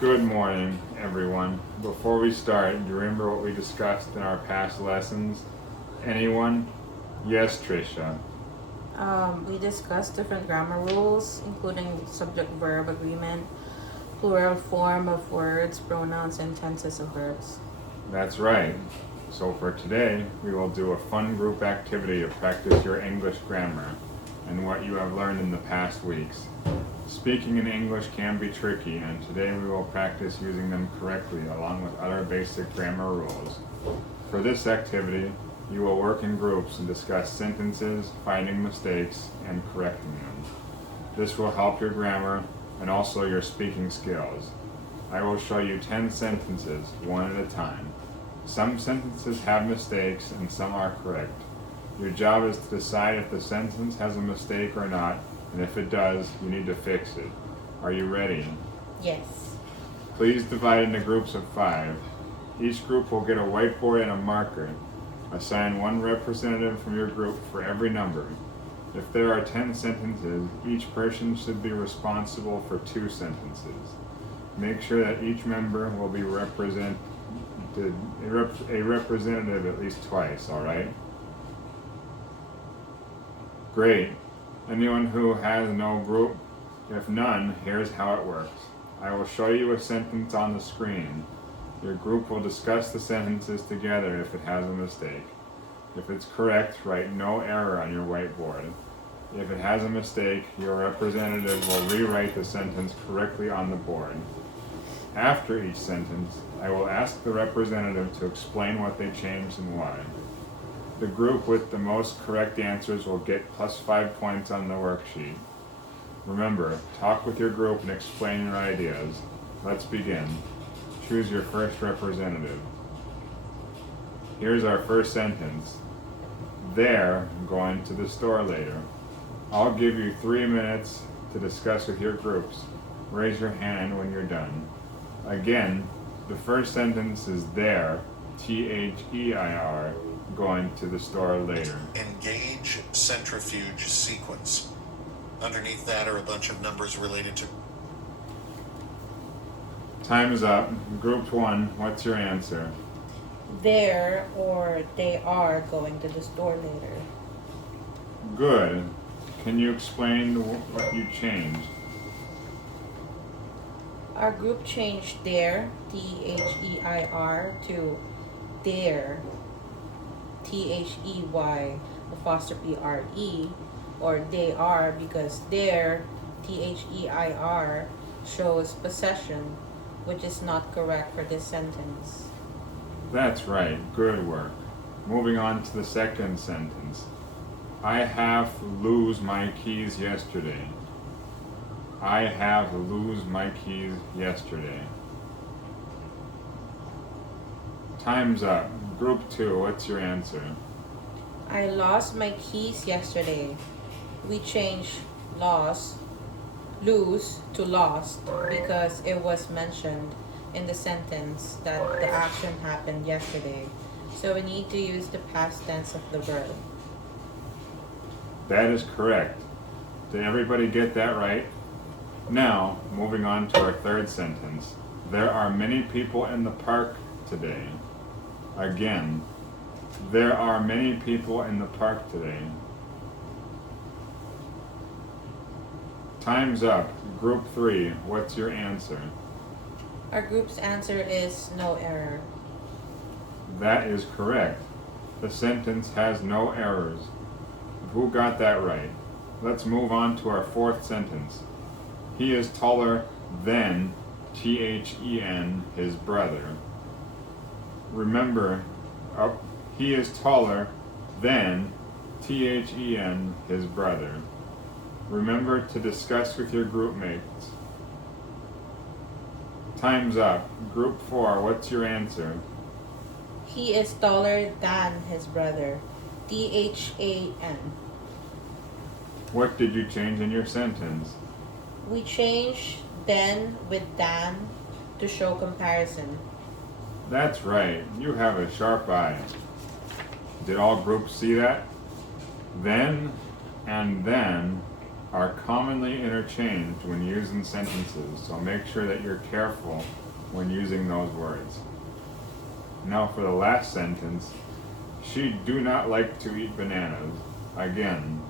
Good morning, everyone. Before we start, do you remember what we discussed in our past lessons? Anyone? Yes, Trisha. We discussed different grammar rules, including subject-verb agreement, plural form of words, pronouns, and tenses of verbs. That's right. So for today, we will do a fun group activity to practice your English grammar and what you have learned in the past weeks. Speaking in English can be tricky, and today we will practice using them correctly along with other basic grammar rules. For this activity, you will work in groups and discuss sentences, finding mistakes, and correcting them. This will help your grammar and also your speaking skills. I will show you 10 sentences, one at a time. Some sentences have mistakes and some are correct. Your job is to decide if the sentence has a mistake or not, and if it does, you need to fix it. Are you ready? Yes. Please divide into groups of 5. Each group will get a whiteboard and a marker. Assign one representative from your group for every number. If there are 10 sentences, each person should be responsible for 2 sentences. Make sure that each member will be a representative at least twice, alright? Great. Anyone who has no group? If none, here's how it works. I will show you a sentence on the screen. Your group will discuss the sentences together if it has a mistake. If it's correct, write no error on your whiteboard. If it has a mistake, your representative will rewrite the sentence correctly on the board. After each sentence, I will ask the representative to explain what they changed and why. The group with the most correct answers will get +5 points on the worksheet. Remember, talk with your group and explain your ideas. Let's begin. Choose your first representative. Here's our first sentence. They're going to the store later. I'll give you 3 minutes to discuss with your groups. Raise your hand when you're done. Again, the first sentence is they're, T-H-E-I-R, going to the store later. Engage centrifuge sequence. Underneath that are a bunch of numbers related to. Time is up. Group 1, what's your answer? They're or they are going to the store later. Good. Can you explain what you changed? Our group changed their, T-H-E-I-R, to their, T-H-E-Y, apostrophe R-E, or they are, because their, T-H-E-I-R, shows possession, which is not correct for this sentence. That's right. Good work. Moving on to the second sentence. I have lose my keys yesterday. I have lose my keys yesterday. Time's up. Group 2, what's your answer? I lost my keys yesterday. We changed lose to lost because it was mentioned in the sentence that the action happened yesterday. So we need to use the past tense of the verb. That is correct. Did everybody get that right? Now, moving on to our third sentence. There are many people in the park today. Again, there are many people in the park today. Time's up. Group 3, what's your answer? Our group's answer is no error. That is correct. The sentence has no errors. Who got that right? Let's move on to our fourth sentence. He is taller than, T-H-E-N, his brother. Remember, he is taller than, T-H-E-N, his brother. Remember to discuss with your group mates. Time's up. Group 4, what's your answer? He is taller than his brother. T-H-A-N. What did you change in your sentence? We changed then with than to show comparison. That's right. You have a sharp eye. Did all groups see that? Then and then are commonly interchanged when used in sentences, so make sure that you're careful when using those words. Now for the last sentence, she do not like to eat bananas. Again,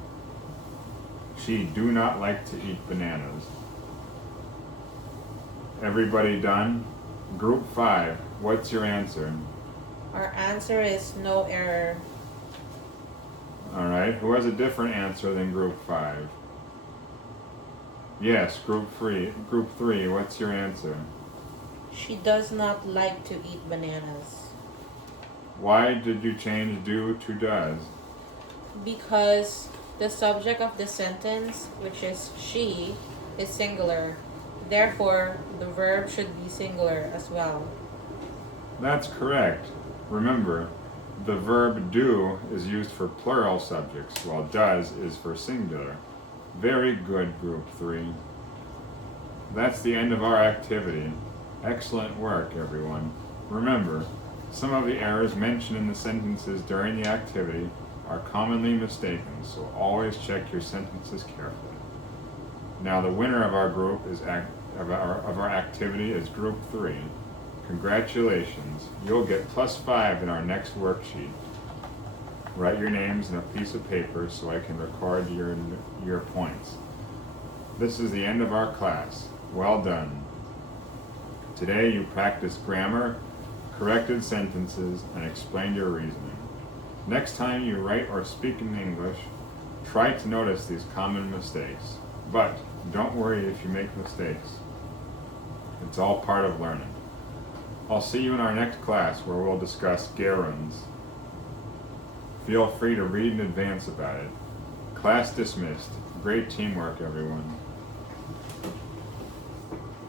she do not like to eat bananas. Everybody done? Group 5, what's your answer? Our answer is no error. Alright, who has a different answer than group 5? Yes, group 3, what's your answer? She does not like to eat bananas. Why did you change do to does? Because the subject of the sentence, which is she, is singular. Therefore, the verb should be singular as well. That's correct. Remember, the verb do is used for plural subjects, while does is for singular. Very good, group 3. That's the end of our activity. Excellent work, everyone. Remember, some of the errors mentioned in the sentences during the activity are commonly mistaken, so always check your sentences carefully. Now the winner of our group of our activity is group 3. Congratulations, you'll get +5 in our next worksheet. Write your names in a piece of paper so I can record your points. This is the end of our class. Well done. Today you practiced grammar, corrected sentences, and explained your reasoning. Next time you write or speak in English, try to notice these common mistakes. But don't worry if you make mistakes. It's all part of learning. I'll see you in our next class where we'll discuss gerunds. Feel free to read in advance about it. Class dismissed. Great teamwork, everyone.